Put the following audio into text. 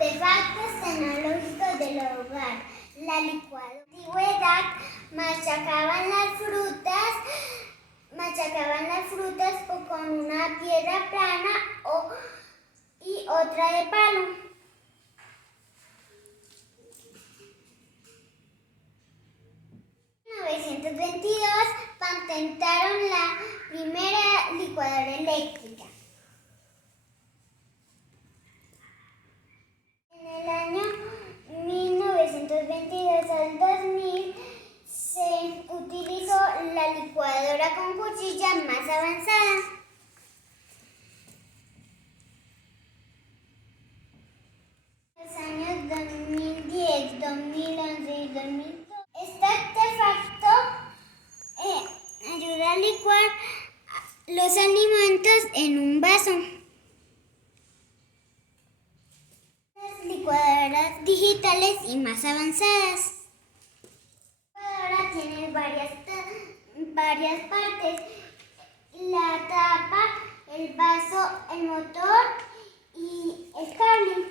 artefactos tecnológicos del hogar. La licuadora. En la antigüedad machacaban las frutas o con una piedra plana y otra de palo. En 1922 patentaron la primera licuadora eléctrica. En el año 1922 al 2000 se utilizó la licuadora con cuchilla más avanzada. En los años 2010, 2011 y 2012, este artefacto ayuda a licuar los alimentos en un vaso. Las licuadoras digitales y más avanzadas. La licuadora tiene varias partes: la tapa, el vaso, el motor y el cable.